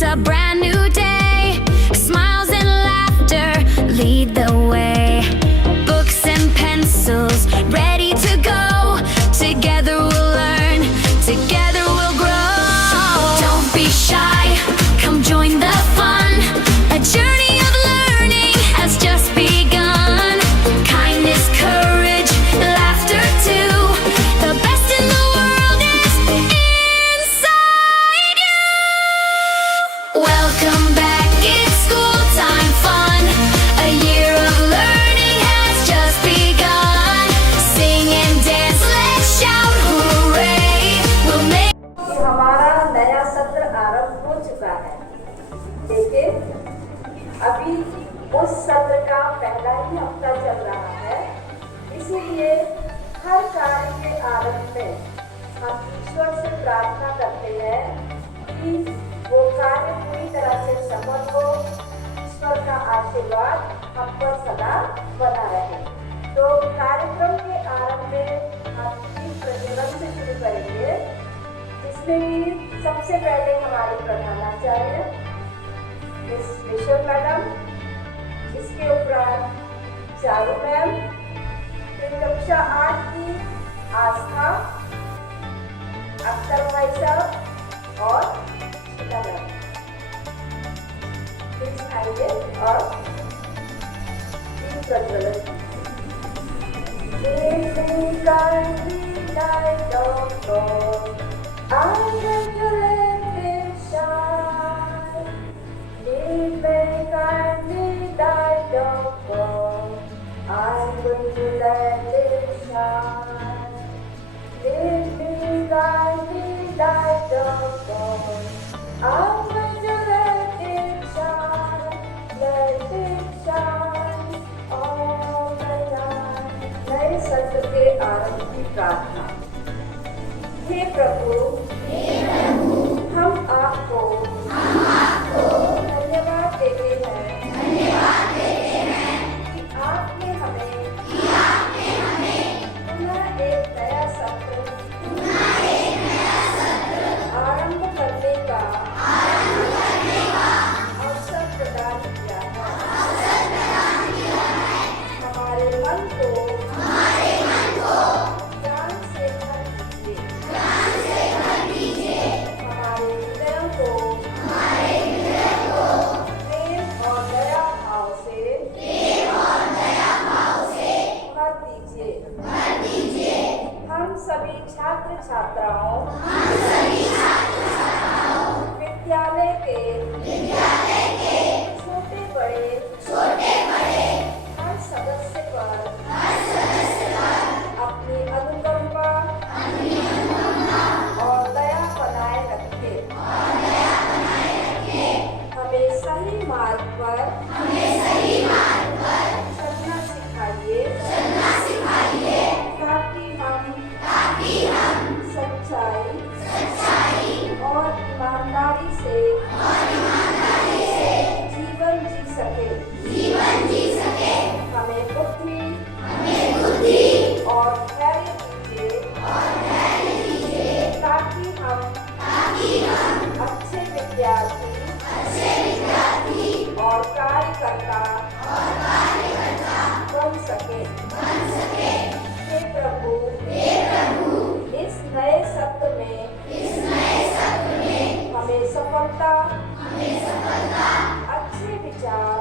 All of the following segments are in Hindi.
It's a brand new day. Smiles and laughter lead the way. Books and pencils ready to go. Together we'll learn. Together we'll grow. Don't be shy. Come join the fun. A journey of learning has just begun. Kindness, courage, laughter too. The best in the world is inside you. Welcome back, it's school time fun. A year of learning has just begun. Sing and dance, let's shout hooray. We'll make हमारा नया सत्र आरंभ हो चुका है, लेकिन अभी उस सत्र का पहला ही हफ्ता चल रहा है। इसीलिए हर कार्य के आरंभ में हम ईश्वर से प्रार्थना करते हैं कि वो कार्य पूरी तरह से सफल हो। ईश्वर का आशीर्वाद हम पर सदा बना रहे। तो कार्यक्रम के आरंभ में हम गीत प्रज्वलन से शुरू करेंगे, जिसमें कि सबसे पहले हमारे प्रधानाचार्य मिस मिशेल मैडम, इसके उपरांत चारू मैम, फिर कक्षा 8 की आस्था, अख्तर भाई साहब और शीला मैम। प्लीज आइए और गीत प्रज्वलन। I'm going to let it shine. Lead me, guide me, light of God. I'm going to let it shine. Lead me, guide me, light of God. I'm going to let it shine all the time. नए सत्र के आरंभ की प्रार्थना। हे प्रभु, हम आपको धन्यवाद देते हैं कि आपने हमें पुनः एक नया सत्र आरंभ करने का अवसर प्रदान किया है। हमारे मन को ज्ञान से भर दीजिए। हमारे हृदयों को प्रेम और दया भाव से भर दीजिए। हम सभी छात्र छात्राओं विद्यालय के छोटे बड़े हर सदस्य पर अपनी अनुकंपा और दया बनाए रखे। हमें सही मार्ग पर चलना सिखाइए, ताकि हम सच्चाई और ईमानदारी से जीवन जी सके। हमें बुद्धि और धैर्य दीजिए, ताकि हम अच्छे विद्यार्थी और कार्यकर्ता बन सके। हे प्रभु, इस नए सत्र में हमें सफलता, अच्छे विचार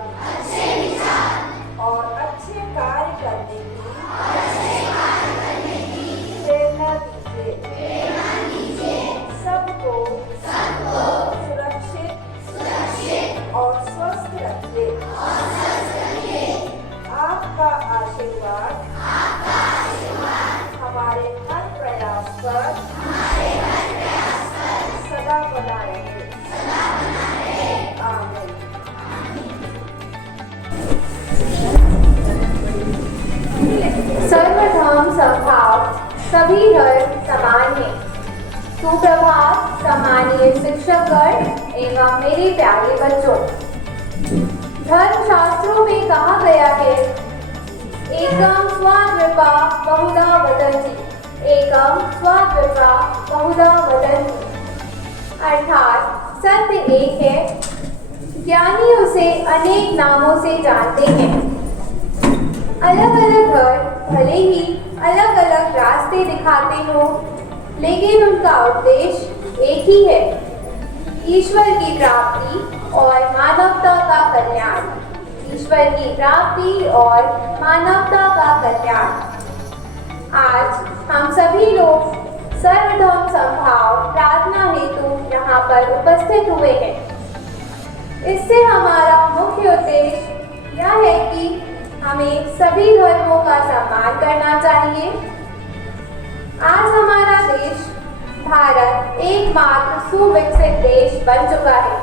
और अच्छे कार्य करने की प्रेरणा दीजिए। सबको सुरक्षित और स्वस्थ रखिए। आपका आशीर्वाद हमारे हर प्रयास पर सदा बना रहे। आमीन। सर्वधर्म समभाव, सभी धर्म समान हैं। सुप्रभात सम्मानीय शिक्षकगण एवं मेरे प्यारे बच्चों। धर्मशास्त्रों में कहा गया है, एकम स्वाद्विपा बहुधा वदन्ति, एकम स्वाद्विपा बहुधा वदन्ति, अर्थात सत्य एक है, ज्ञानी उसे अनेक नामों से जानते हैं। अलग अलग घर भले ही अलग अलग रास्ते दिखाते हो, लेकिन उनका उद्देश्य एक ही है, ईश्वर की प्राप्ति और मानवता का कल्याण। ईश्वर की प्राप्ति और मानवता का कल्याण। आज हम सभी लोग सर्वधर्म समभाव प्रार्थना हेतु यहाँ पर उपस्थित हुए हैं। इससे हमारा मुख्य उद्देश्य यह है कि हमें सभी धर्मों का सम्मान करना चाहिए। आज हमारा देश भारत एकमात्र सुविकसित देश बन चुका है।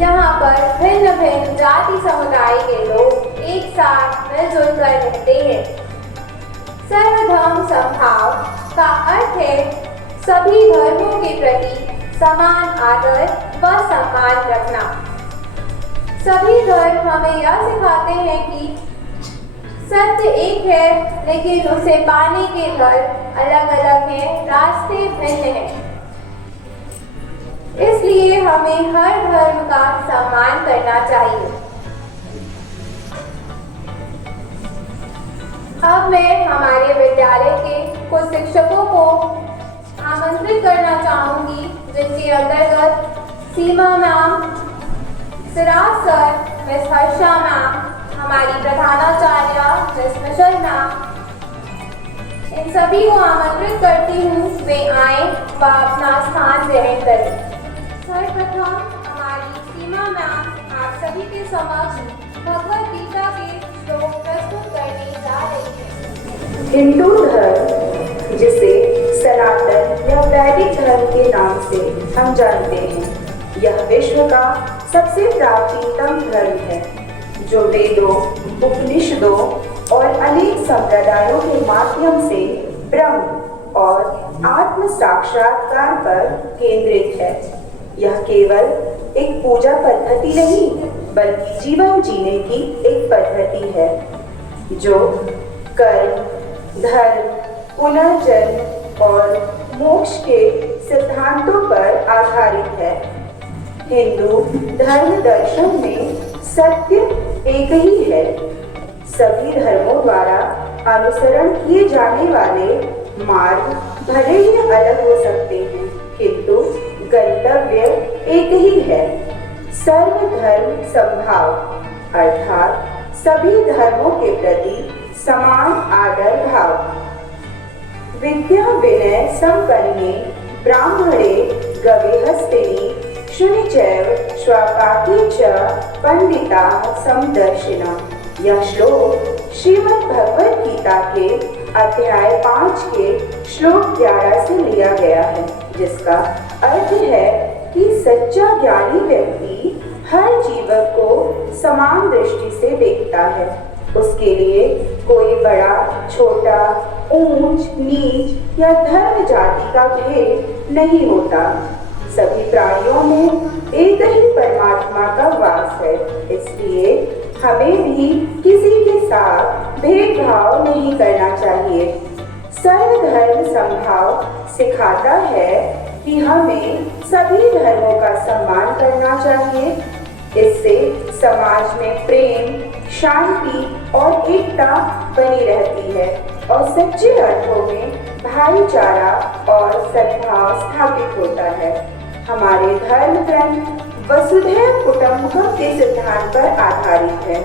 यहाँ पर भिन्न भिन्न जाति समुदाय के लोग एक साथ मिलजुल कर रहते हैं। सर्वधर्म समभाव का अर्थ है सभी धर्मों के प्रति समान आदर व सम्मान रखना। सभी धर्म हमें यह सिखाते हैं कि सत्य एक है, लेकिन उसे पाने के दर अलग अलग हैं, रास्ते भिन्न हैं। इसलिए हमें हर धर्म का सम्मान करना चाहिए। अब मैं हमारे विद्यालय के कुछ शिक्षकों को आमंत्रित करना चाहूंगी, जिनके अंतर्गत Seema ma'am, Siraj sir, miss Harsha ma'am, हमारी प्रधानाचार्य मिस मिशल मैम, इन सभी को आमंत्रित करती हूँ वे आए व अपना स्थान ग्रहण करें। सर्वप्रथम हमारी सीमा मैम आप सभी के समक्ष भगवद गीता के श्लोक प्रस्तुत करने जा रही हैं। हिंदू धर्म, जिसे सनातन या वैदिक धर्म के नाम से हम जानते हैं, यह विश्व का सबसे प्राचीनतम धर्म है, जो वेदों, उपनिषदों और अनेक संप्रदायों के माध्यम से ब्रह्म और आत्म साक्षात्कार पर केंद्रित है। यह केवल एक पूजा पद्धति नहीं, बल्कि जीवन जीने की एक पद्धति है, जो कर्म, धर्म, पुनर्जन्म और मोक्ष के सिद्धांतों पर आधारित है। हिंदू धर्म दर्शन में सत्य एक ही है। सभी धर्मों द्वारा अनुसरण किए जाने वाले मार्ग भले ही अलग हो सकते हैं, किंतु गंतव्य एक ही है, सर्वधर्म समभाव, अर्थात सभी धर्मों के प्रति समान आदर भाव। विद्या विनय संपन्ने ब्राह्मणे गवेहस्तिनि शुनिचैव श्वाकाकी च पंडिताः समदर्शिनः। यह श्लोक श्रीमद् भगवद गीता के अध्याय 5 के श्लोक 11 से लिया गया है, जिसका अर्थ है कि सच्चा ज्ञानी व्यक्ति हर जीव को समान दृष्टि से देखता है। उसके लिए कोई बड़ा छोटा, ऊंच नीच या धर्म जाति का भेद नहीं होता। सभी प्राणियों में एक ही परमात्मा का वास है, इसलिए हमें भी किसी के साथ भेदभाव नहीं करना चाहिए। सर्वधर्म समभाव सिखाता है कि हमें सभी धर्मों का सम्मान करना चाहिए। इससे समाज में प्रेम, शांति और एकता बनी रहती है और सच्चे अर्थों में भाईचारा और सद्भाव स्थापित होता है। हमारे धर्म ग्रंथ वसुधैव कुटुंबकम के सिद्धांत पर आधारित है।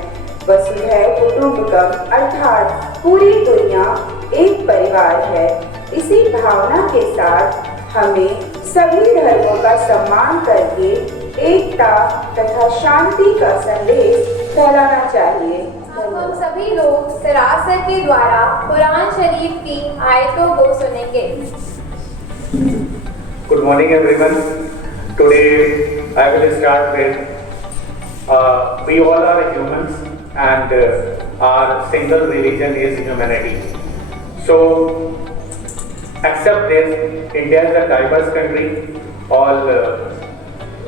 वसुधैव कुटुंबकम अर्थात पूरी दुनिया एक परिवार है। इसी भावना के साथ हमें सभी धर्मों का सम्मान करके एकता तथा शांति का संदेश फैलाना चाहिए। अब हम सभी लोग सिराज सर के द्वारा कुरान शरीफ की आयतों को सुनेंगे। Good morning everyone. Today I will start with we all are humans and our single religion is humanity. So accept this, India is a diverse country, all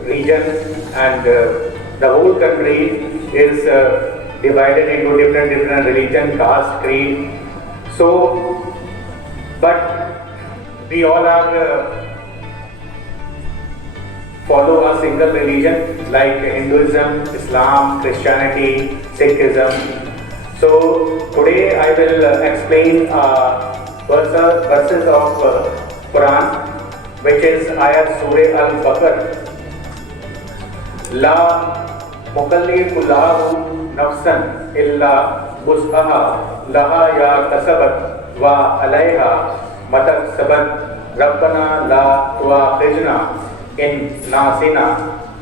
regions and the whole country is divided into different religion, caste, creed. So, but we all are follow a single religion like Hinduism, Islam, Christianity, Sikhism. So today I will explain verses of Quran, which is ayat Surah Al-Baqarah. La mukallifullahu nafsan illa wus'aha laha ya kasabat wa alayha mataksabat Rabbana la tu'akhidna in nasina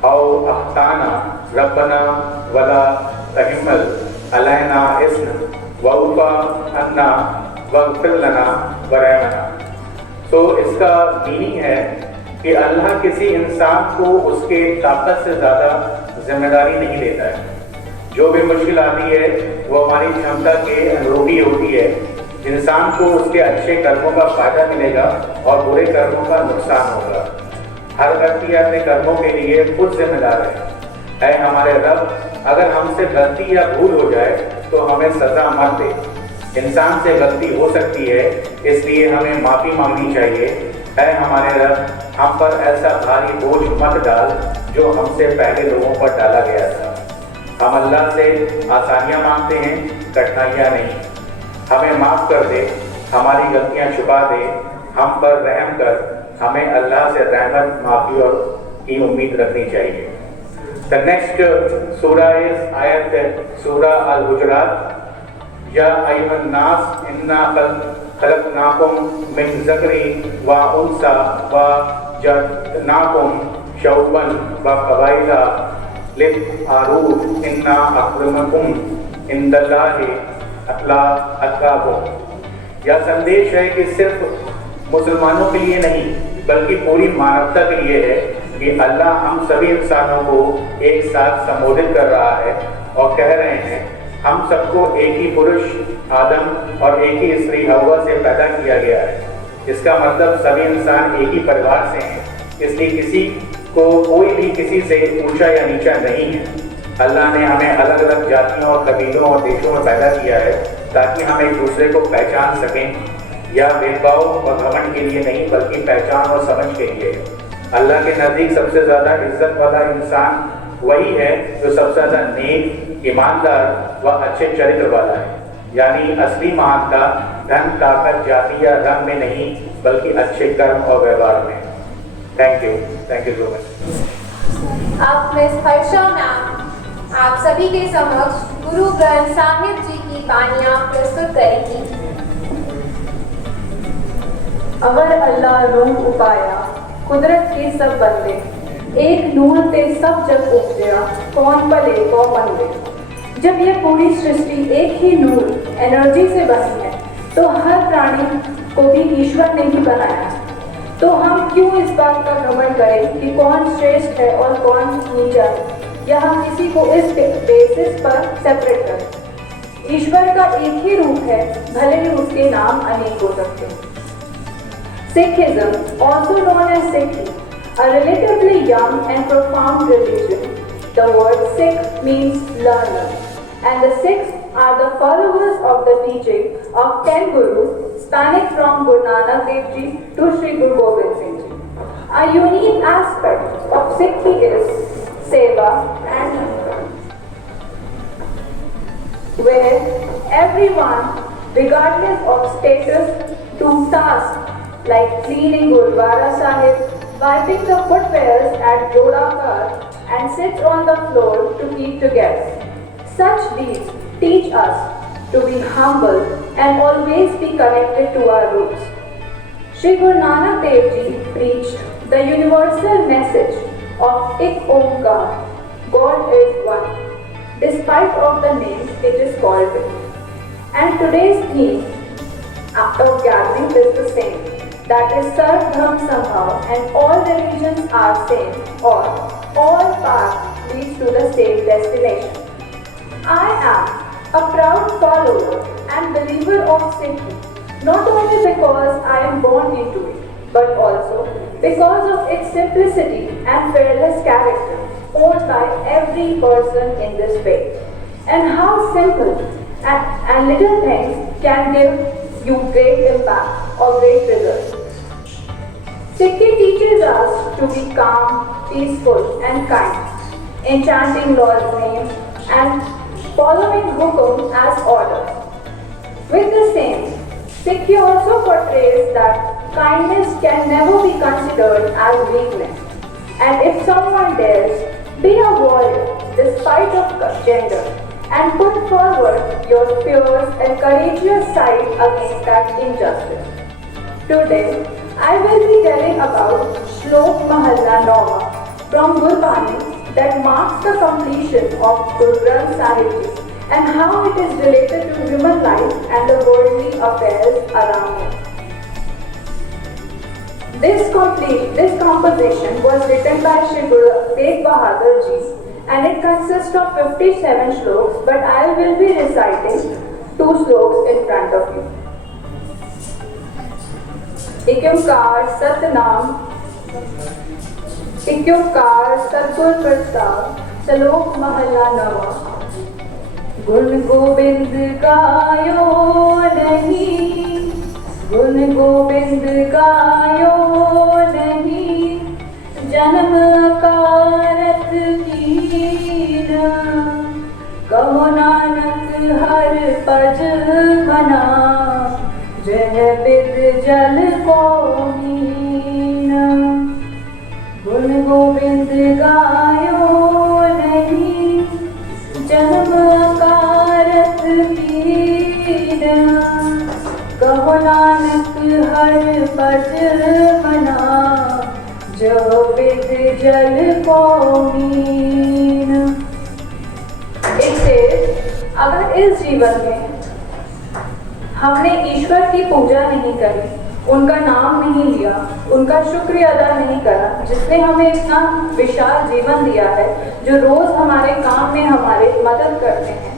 aw akhtana Rabbana wala tahimmal alayna isna wa'ufa anna waghfir lana warhamna. तो इसका मीनिंग है कि अल्लाह किसी इंसान को उसके ताकत से ज़्यादा जिम्मेदारी नहीं देता है। जो भी मुश्किल आती है वो हमारी क्षमता के अनुरूप ही होती है। इंसान को उसके अच्छे कर्मों का फायदा मिलेगा और बुरे कर्मों का नुकसान होगा। हर व्यक्ति अपने कर्मों के लिए खुद जिम्मेदार है। ऐ हमारे रब, अगर हमसे गलती या भूल हो जाए तो हमें सज़ा मत दे। इंसान से गलती हो सकती है, इसलिए हमें माफ़ी मांगनी चाहिए। ऐ हमारे रब, हम पर ऐसा भारी बोझ मत डाल जो हमसे पहले लोगों पर डाला गया था। हम अल्लाह से आसानियाँ मांगते हैं, कठिनाइयाँ नहीं। हमें माफ़ कर दे, हमारी गलतियाँ छुपा दे, हम पर रहम कर। हमें अल्लाह से रहमत, माफ़ी और की उम्मीद रखनी चाहिए। The next surah is ayat Surah Al-Hujurat. या अय्युहन नास इन्ना खलक़नाकुम मिन ज़करिन व उन्सा व जअलनाकुम शऊबन व क़बाइला लितआरुफ़ू इन्ना अक्रमकुम इंदल्लाहि अत्क़ाकुम। यह संदेश है कि सिर्फ मुसलमानों के लिए नहीं बल्कि पूरी मानवता के लिए है कि अल्लाह हम सभी इंसानों को एक साथ संबोधित कर रहा है और कह रहे हैं हम सबको एक ही पुरुष आदम और एक ही स्त्री हव्वा से पैदा किया गया है। इसका मतलब सभी इंसान एक ही परिवार से हैं, इसलिए किसी को कोई भी किसी से ऊंचा या नीचा नहीं है। अल्लाह ने हमें अलग अलग जातियों और कबीलों और देशों में पैदा किया है ताकि हम एक दूसरे को पहचान सकें। यह भेदभाव और घमंड के लिए नहीं बल्कि पहचान और समझ के लिए है। अल्लाह के नज़दीक सबसे ज़्यादा इज्जत वाला इंसान वही है जो सबसे ज़्यादा नेक, ईमानदार व अच्छे चरित्र वाला है। यानी असली महानता धन, ताकत, जाति या रंग में नहीं बल्कि अच्छे कर्म और व्यवहार में। Thank you so much. अब मिस हर्षा मैम आप सभी के समक्ष गुरु ग्रंथ साहिब जी की बानियां प्रस्तुत करेंगी। अवर अल्लाह रूह उपाया कुदरत के सब बंदे, एक नूर ते सब जग उपजया, कौन भले कौ मंदे। जब यह पूरी सृष्टि एक ही नूर एनर्जी से बनी है तो हर प्राणी को भी ईश्वर ने ही बनाया है। तो हम क्यों इस बात का घमंड करें कि कौन श्रेष्ठ है और कौन नीचा है, या हम किसी को इस बेसिस पर सेपरेट करें। ईश्वर का एक ही रूप है, भले ही उसके नाम अनेक हो सकते हैं। Sikhism, also known as Sikhi, a relatively young and profound religion. The word Sikh means learner, and the Sikhs are the followers of the teaching of 10 Gurus, spanning from Guru Nanak Dev Ji to Sri Guru Gobind Singh Ji. A unique aspect of Sikhi is Seva and where everyone, regardless of status, do tasks like cleaning Gurdwara Sahib, wiping the footwears at Joda Kar, and sits on the floor to keep together. Such deeds teach us to be humble and always be connected to our roots. Sri Guru Nanak Dev Ji preached the universal message of Ik Omkar, God is one, despite of the names it is called with. And today's theme of gathering is the same. That is Sarv Dharm Sambhav, and all religions are same, or all paths lead to the same destination. I am a proud follower and believer of Sikhi, not only because I am born into it, but also because of its simplicity and fearless character owned by every person in this faith, and how simple and little things can give you great impact or great results. Sikhi teaches us to be calm, peaceful and kind, enchanting Lord's name and following hukum as order. With the same, Sikhi also portrays that kindness can never be considered as weakness. And if someone dares, be a warrior despite of gender and put forward your fierce and courageous side against that injustice. Today, I will be telling about Shlok Mahalla Nawa from Gurbani that marks the completion of Guru Granth Sahib Ji and how it is related to human life and the worldly affairs around it. This composition was written by Shri Guru Tegh Bahadur Ji and it consists of 57 shloks, but I will be reciting 2 shloks in front of you. एक ओंकार सतनाम, एक ओंकार सतगुर प्रताप, श्लोक महला नवा। गुण गोविंद गायो नहीं, गुण गोविंद गायो नहीं, जन्म कारत कीन, कहो नानक हर पज मना, जह विद जल को मीन। गुण गोविंद गायो नहीं, जन्म कारत कीन, कहो नानक हर पद मना, जह विद जल को मीन। इससे अगर इस जीवन में हमने ईश्वर की पूजा नहीं करी, उनका नाम नहीं लिया, उनका शुक्रिया अदा नहीं करा, जिसने हमें इतना विशाल जीवन दिया है, जो रोज हमारे काम में हमारे मदद करते हैं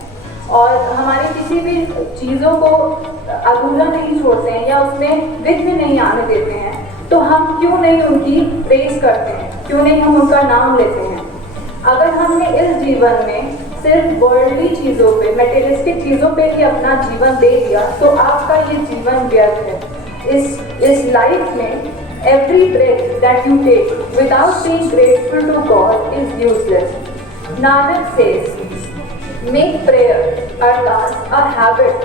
और हमारी किसी भी चीज़ों को अधूरा नहीं छोड़ते हैं या उसमें विघ्न नहीं आने देते हैं, तो हम क्यों नहीं उनकी प्रेज करते हैं, क्यों नहीं हम उनका नाम लेते हैं। अगर हमने इस जीवन में सिर्फ वर्ल्डली चीज़ों पे, मेटेरियलिस्टिक चीज़ों पे ही अपना जीवन दे दिया, तो आपका ये जीवन व्यर्थ है। इस लाइफ में every breath that you take without being grateful to God is useless. Nanak says make prayer ardas a habit.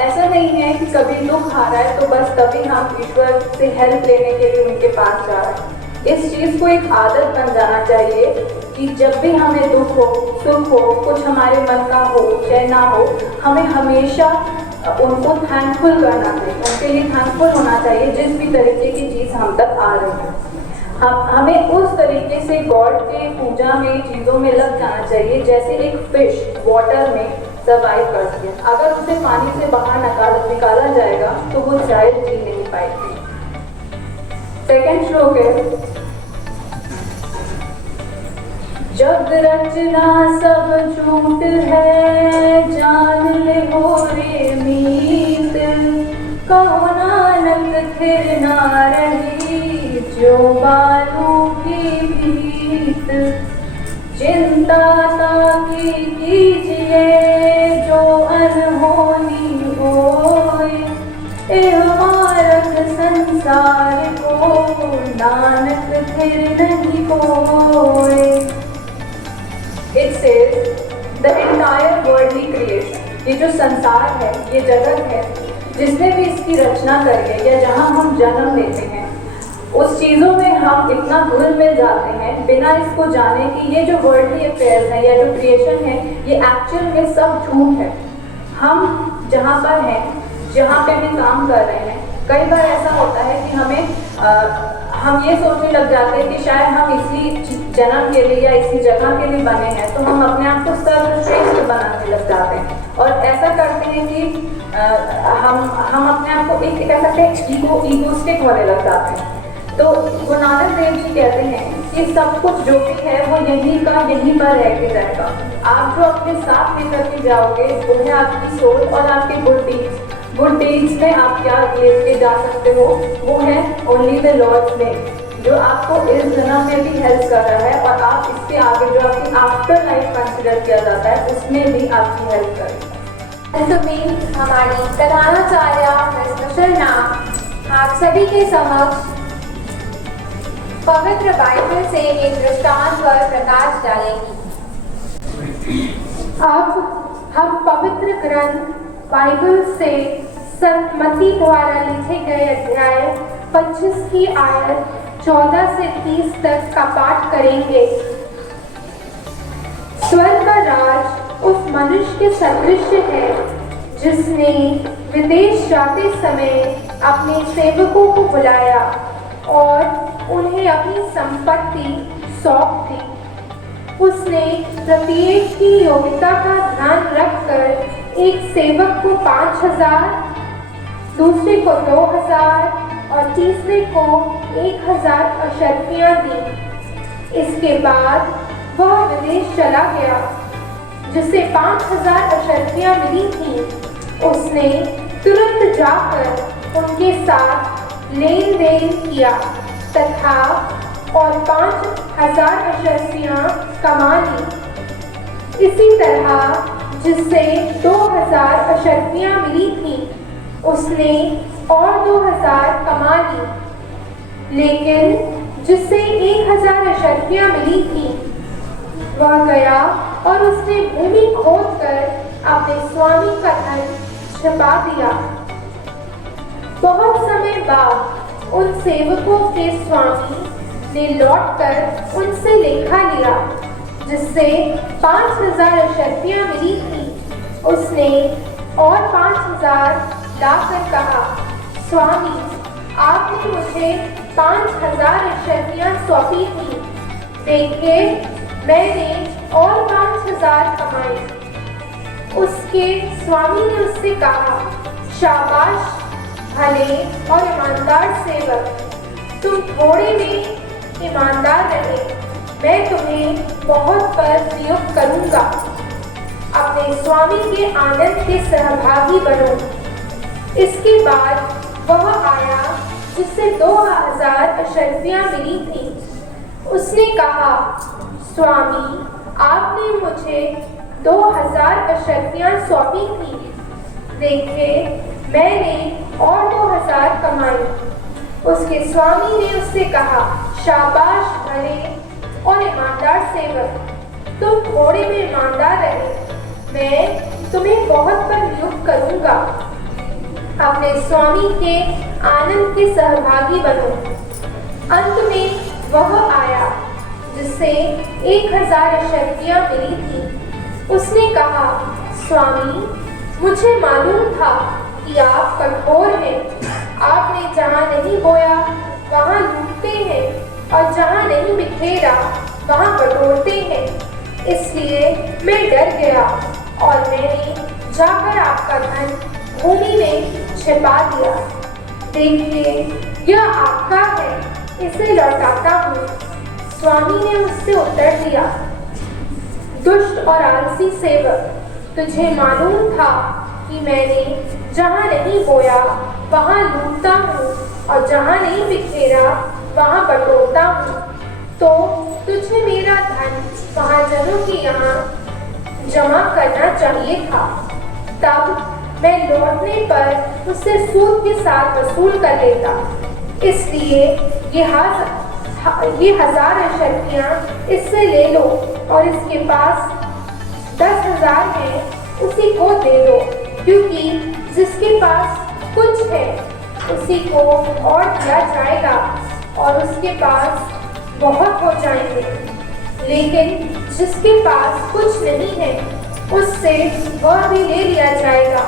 ऐसा नहीं है कि कभी दुख आ रहा है तो बस तभी हम ईश्वर से हेल्प लेने के लिए उनके पास जा रहे हैं। इस चीज़ को एक आदत बन जाना चाहिए कि जब भी हमें दुख हो, सुख हो, कुछ हमारे मन का हो चाहे ना हो, हमें हमेशा उनको थैंकफुल करना चाहिए, उनके लिए थैंकफुल होना चाहिए जिस भी तरीके की चीज़ हम तक आ रही है। हमें उस तरीके से गॉड के पूजा में चीज़ों में लग जाना चाहिए जैसे एक फिश वाटर में सर्वाइव करती है। अगर उसे पानी से बाहर निकाला जाएगा तो वो शायद जी नहीं पाएगी। सेकेंड श्लोक है, जग रचना सब झूठ है, जान ले हो रे मीत, कहो नानक फिर ना रही जो बालू की भीत। चिंता ताकि कीजिए जो अनहोनी होए, एह मारक संसार को नानक फिर नहीं कोए। It says the entire worldly creation, ये जो संसार है, ये जगत है, जिसने भी इसकी रचना करी है या जहाँ हम जन्म लेते हैं, उस चीज़ों में हम इतना घुल मिल जाते हैं बिना इसको जाने कि ये जो वर्ल्डली अफेयर्स है या जो क्रिएशन है, ये एक्चुअल में सब झूठ है। हम जहाँ पर हैं, जहाँ पे भी काम कर रहे हैं, कई बार ऐसा होता है कि हम ये सोचने लग जाते हैं कि शायद हम इसी जन्म के लिए या इसी जगह के लिए बने हैं, तो हम अपने आप को सर्वश्रेष्ठ बनाने लग जाते हैं और ऐसा करते हैं कि हम अपने आप को एक कह सकते हैं ईगोस्टिक होने लग जाते हैं। तो गुरु नानक देव जी कहते हैं कि सब कुछ जो भी है वो यहीं पर रह के जाएगा। आप जो अपने साथ लेकर के जाओगे वो है आपकी सोल और आपके गुड डीड्स। गुड डीड्स में आप क्या लेके जा सकते हो, वो है ओनली द लॉर्ड्स नेम, जो आपको इस जन्म में भी हेल्प कर रहा है और आप इसके आगे जो आपकी आफ्टर लाइफ कंसिडर किया जाता है उसमें भी आपकी हेल्प करेगा। तुम्हें हमारी प्रधानाचार्य मिस्टर शर्मा आप सभी के समक्ष पवित्र बाइबल से एक दृष्टांत पर प्रकाश डालेंगी। अब हम पवित्र ग्रंथ बाइबल से संत मत्ती द्वारा लिखे गए अध्याय 25 की आयत 14 से 30 तक का पाठ करेंगे। स्वर्ग का राज उस मनुष्य के सदृश है जिसने विदेश जाते समय अपने सेवकों को बुलाया और उन्हें अपनी संपत्ति सौंप दी। उसने प्रत्येक की योग्यता का ध्यान रखकर एक सेवक को 5,000, दूसरे को 2,000 और तीसरे को 1,000 अशर्फियाँ दी। इसके बाद वह विदेश चला गया। जिसे 5,000 अशर्फियाँ मिली थीं, उसने तुरंत जाकर उनके साथ लेन देन किया तथा और 5,000 अशर्फियाँ कमा ली। इसी तरह जिससे 2,000 अशर्फियाँ मिली थीं, उसने और 2,000 कमा ली। लेकिन जिससे 1,000 अशर्फियाँ मिली थीं, वह गया और उसने भूमि खोदकर अपने स्वामी का धन छिपा दिया। बहुत समय बाद उन सेवकों के स्वामी ने लौटकर उनसे लेखा लिया। जिससे 5,000 अशर्फियाँ मिली थी, उसने और 5,000 लाकर कहा, स्वामी, आपने मुझे 5,000 अशर्फियाँ सौंपी थी। देखिए, मैंने और 5,000 कमाई। उसके स्वामी ने उससे कहा, शाबाश भले और ईमानदार सेवक, तुम थोड़े में ईमानदार रहे, मैं तुम्हें बहुत पर नियुक्त करूँगा। अपने स्वामी के आनंद के सहभागी बनो। इसके बाद वह आया जिससे 2,000 अशर्फियाँ मिली थी। उसने कहा, स्वामी, आपने मुझे 2,000 अशर्फियाँ सौंपी थी। देखिए, मैंने और 2,000 कमाई। उसके स्वामी ने उससे कहा, शाबाश भले और ईमानदार सेवक, तुम थोड़े में ईमानदार रहे, मैं तुम्हें बहुत पर नियुक्त करूँगा। अपने स्वामी के आनंद के सहभागी बनो। अंत में वह आया जिससे 1,000 अशर्फियाँ मिली थी। उसने कहा, स्वामी, मुझे मालूम था कि आप कठोर हैं। आपने जहाँ नहीं बोया वहाँ लूटते हैं और जहाँ नहीं बिखेरा वहाँ बटोरते हैं। इसलिए मैं डर गया और मैंने जाकर आपका धन भूमि में छिपा दिया। देखिए, यह आपका है, इसे लौटाता हूँ। स्वामी ने उससे उत्तर दिया, दुष्ट और आलसी सेवक, तुझे मालूम था कि मैंने जहाँ नहीं बोया वहाँ लूटता हूँ और जहाँ नहीं बिखेरा वहाँ बटोरता हूँ। तो तुझे मेरा धन महाजनों के यहाँ जमा करना चाहिए था। तब मैं लौटने पर उससे सूद के साथ वसूल कर लेता। इसलिए ये 1,000 अशर्फियाँ इससे ले लो और इसके पास 10,000 है, उसी को दे दो, क्योंकि जिसके पास कुछ है उसी को और दिया जाएगा और उसके पास बहुत हो जाएंगे। लेकिन जिसके पास कुछ नहीं है, उससे वह भी ले लिया जाएगा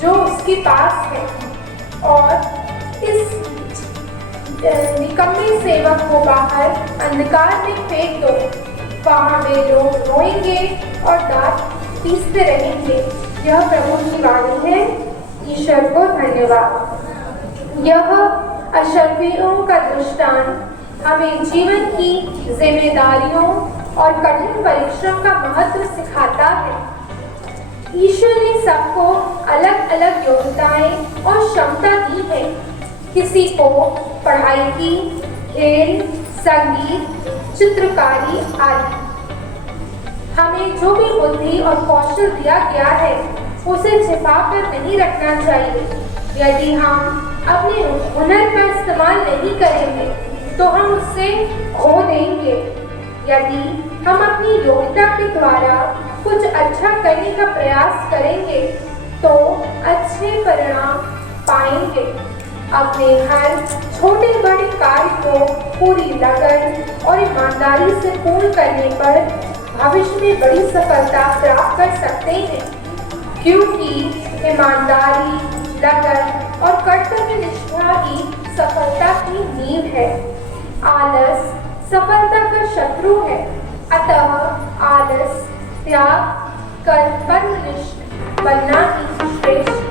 जो उसके पास है। और इस निकम्मे सेवक को बाहर अंधकार में फेंक दो। वहाँ वे लोग रोएंगे और दांत पीसते रहेंगे। यह प्रभु की वाणी है। ईश्वर को धन्यवाद। यह अशर्फियों का दृष्टांत हमें जीवन की जिम्मेदारियों और कठिन परिश्रम का महत्व सिखाता है। ईश्वर ने सबको अलग अलग योग्यताएं और क्षमता दी है। किसी को पढ़ाई की, खेल, संगीत, चित्रकारी आदि। हमें जो भी बुद्धि और कौशल दिया गया है उसे छिपाकर नहीं रखना चाहिए। यदि हम अपने हुनर का इस्तेमाल नहीं करेंगे तो हम उससे खो देंगे। यदि हम अपनी योग्यता के द्वारा कुछ अच्छा करने का प्रयास करेंगे तो अच्छे परिणाम पाएंगे। अपने हर छोटे बड़े कार्य को पूरी लगन और ईमानदारी से पूर्ण करने पर भविष्य में बड़ी सफलता प्राप्त कर सकते हैं, क्योंकि ईमानदारी, लगन और कर्तव्य निष्ठा ही सफलता की नींव है। आलस सफलता का शत्रु है, अतः आलस त्याग कर कर्मनिष्ठ बनना ही श्रेष्ठ